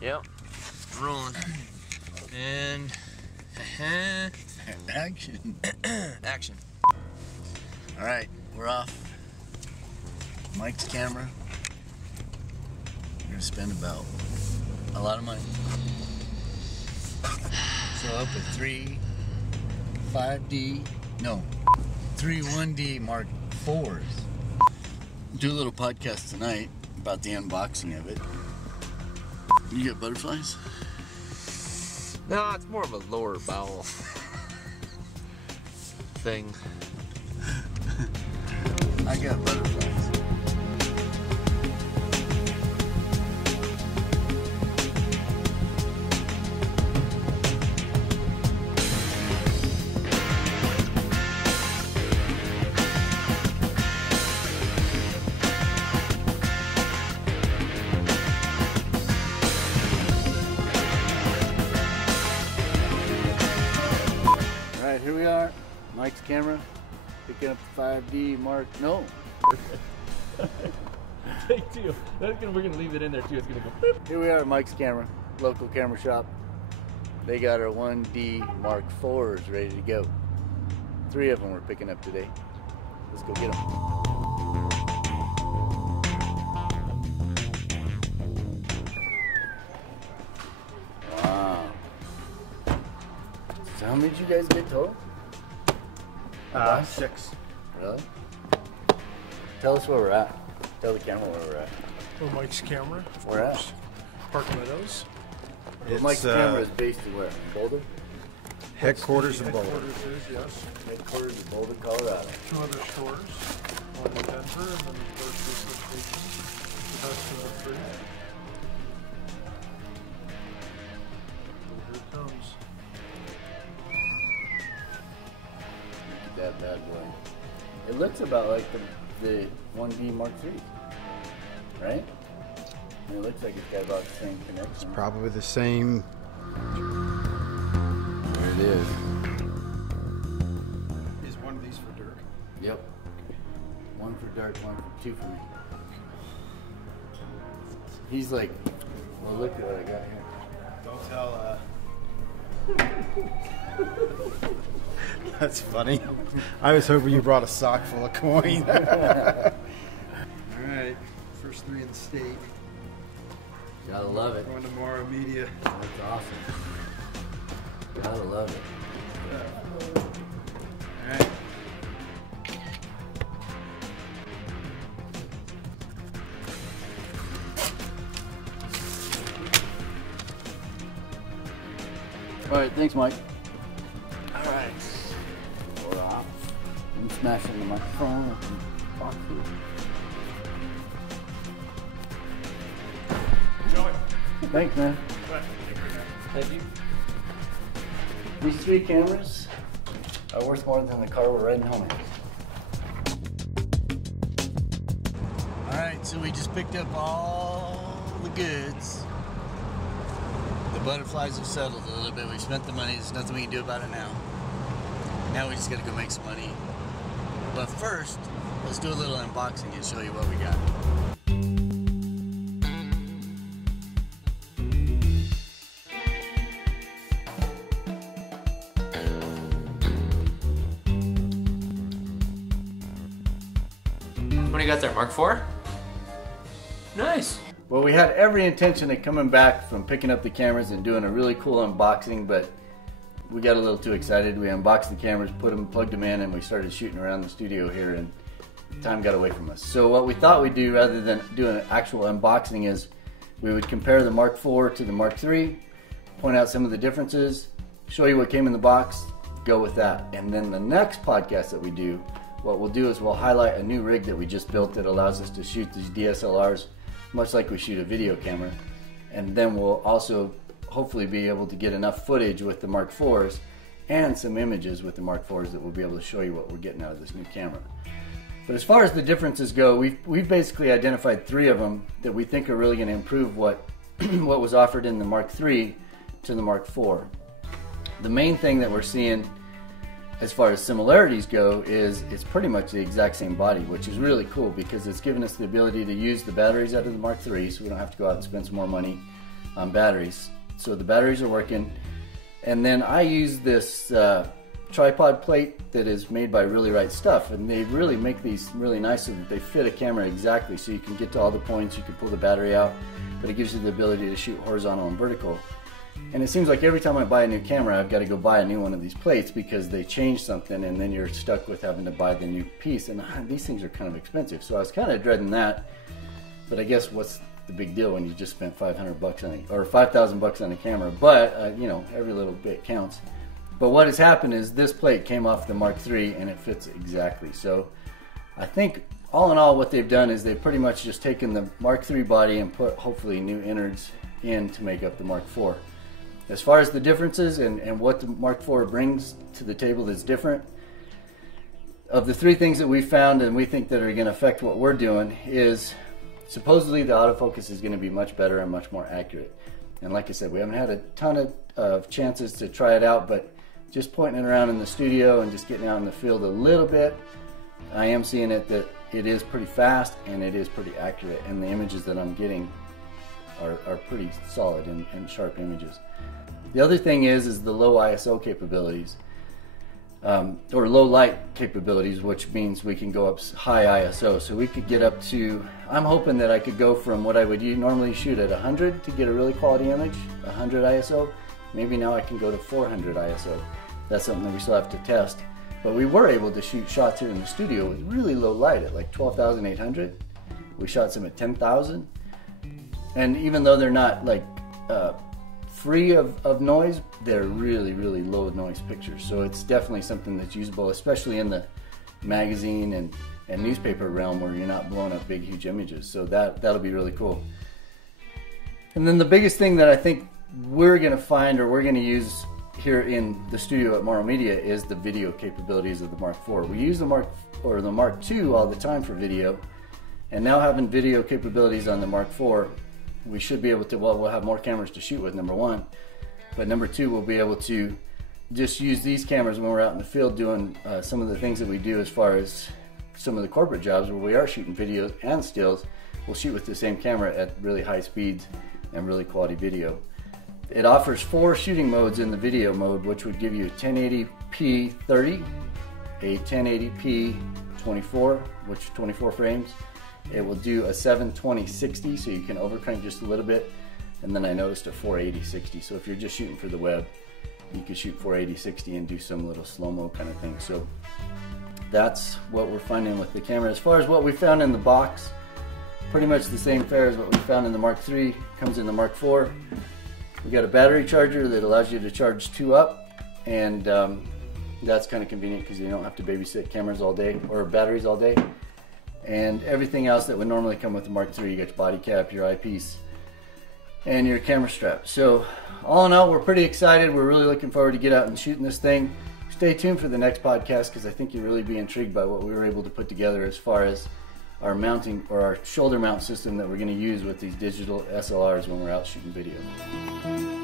Yep. Rolling. And action. Action. All right, we're off. Mike's camera. We're gonna spend about a lot of money. So up with three 1D Mark IVs. Do a little podcast tonight about the unboxing of it. You get butterflies? No, it's more of a lower bowel thing. I got butterflies. Alright, here we are. Mike's camera. Picking up the 5D Mark. No. Take two. We're gonna leave it in there too. It's gonna go boop. Here we are at Mike's camera, local camera shop. They got our 1D Mark IVs ready to go. 3 of them we're picking up today. Let's go get them. Wow. So how many did you guys get total? 6. Really? Tell us where we're at. Tell the camera where we're at. Well, Mike's camera. Where at? Park Meadows. Well, Mike's camera is based in where? Boulder? Headquarters in Boulder. Headquarters is, yes. Headquarters in Boulder, Colorado. 2 other stores. One in Denver, and then the first location. The best of the 3. Here it comes. Look at that bad boy. It looks about like the 1D Mark III, right? And it looks like it's got about the same connection. Probably the same. There it is. Is one of these for Dirk? Yep. 1 for Dark, 2 for me. He's like, well, look at what I got here. Don't tell, That's funny. I was hoping you brought a sock full of coin. Alright, first 3 in the state. Gotta love it. Going to Mara Media. That's awesome. Gotta love it. Alright. Alright, thanks, Mike. Alright. We're off. I'm smashing the microphone with some boxes. Thanks, man. Thank you. These 3 cameras are worth more than the car we're riding home in. Alright, so we just picked up all the goods. The butterflies have settled a little bit. We spent the money. There's nothing we can do about it now. Now we just gotta go make some money. But first, let's do a little unboxing and show you what we got. What do you got there, Mark IV? Nice. Well, we had every intention of coming back from picking up the cameras and doing a really cool unboxing, but we got a little too excited. We unboxed the cameras, plugged them in, and we started shooting around the studio here, and time got away from us. So what we thought we'd do, rather than do an actual unboxing, is we would compare the Mark IV to the Mark III, point out some of the differences, show you what came in the box, go with that. And then the next podcast that we do, what we'll do is we'll highlight a new rig that we just built that allows us to shoot these DSLRs much like we shoot a video camera. And then we'll also hopefully be able to get enough footage with the Mark IVs and some images with the Mark IVs that will be able to show you what we're getting out of this new camera. But as far as the differences go, we've basically identified 3 of them that we think are really going to improve what was offered in the Mark III to the Mark IV. The main thing that we're seeing as far as similarities go is it's pretty much the exact same body, which is really cool because it's given us the ability to use the batteries out of the Mark III, so we don't have to go out and spend some more money on batteries. So the batteries are working. And then I use this tripod plate that is made by Really Right Stuff, and they really make these really nice so that they fit a camera exactly, so you can get to all the points, you can pull the battery out, but it gives you the ability to shoot horizontal and vertical. And it seems like every time I buy a new camera, I've got to go buy a new one of these plates because they change something, and then you're stuck with having to buy the new piece. And these things are kind of expensive, so I was kind of dreading that. But I guess what's the big deal when you just spent $500 on it, or $5,000 on a camera? But you know, every little bit counts. But what has happened is this plate came off the Mark III and it fits exactly. So I think all in all what they've done is they've pretty much just taken the Mark III body and put hopefully new innards in to make up the Mark IV. As far as the differences and what the Mark IV brings to the table that's different, of the three things that we found and we think that are going to affect what we're doing is supposedly the autofocus is going to be much better and much more accurate. And like I said, we haven't had a ton of chances to try it out, but just pointing it around in the studio and just getting out in the field a little bit, I am seeing it that it is pretty fast and it is pretty accurate, and the images that I'm getting are pretty solid and sharp images. The other thing is the low ISO capabilities, or low light capabilities, which means we can go up high ISO. So we could get up to, I'm hoping that I could go from what I would normally shoot at 100 to get a really quality image, 100 ISO. Maybe now I can go to 400 ISO. That's something that we still have to test. But we were able to shoot shots here in the studio with really low light at like 12,800. We shot some at 10,000. And even though they're not like free of noise, they're really, really low noise pictures. So it's definitely something that's usable, especially in the magazine and newspaper realm where you're not blowing up big, huge images. So that'll be really cool. And then the biggest thing that I think we're going to find, or we're going to use here in the studio at Morrow Media, is the video capabilities of the Mark IV. We use the Mark II all the time for video, and now having video capabilities on the Mark IV, we should be able to, well, we'll have more cameras to shoot with, number one, but number two, we'll be able to just use these cameras when we're out in the field doing some of the things that we do as far as some of the corporate jobs where we are shooting videos and stills. We'll shoot with the same camera at really high speeds and really quality video. It offers 4 shooting modes in the video mode, which would give you a 1080p 30, a 1080p 24, which 24 frames. It will do a 720 60, so you can overcrank just a little bit, and then I noticed a 480 60. So if you're just shooting for the web, you could shoot 480 60 and do some little slow-mo kind of thing. So that's what we're finding with the camera. As far as what we found in the box, pretty much the same fare as what we found in the Mark III comes in the Mark IV. We got a battery charger that allows you to charge 2 up, and that's kind of convenient because you don't have to babysit cameras all day, or batteries all day. And everything else that would normally come with the Mark III, you got your body cap, your eyepiece, and your camera strap. So all in all, we're pretty excited. We're really looking forward to get out and shooting this thing. Stay tuned for the next podcast because I think you'll really be intrigued by what we were able to put together as far as our mounting, or our shoulder mount system that we're going to use with these digital SLRs when we're out shooting video.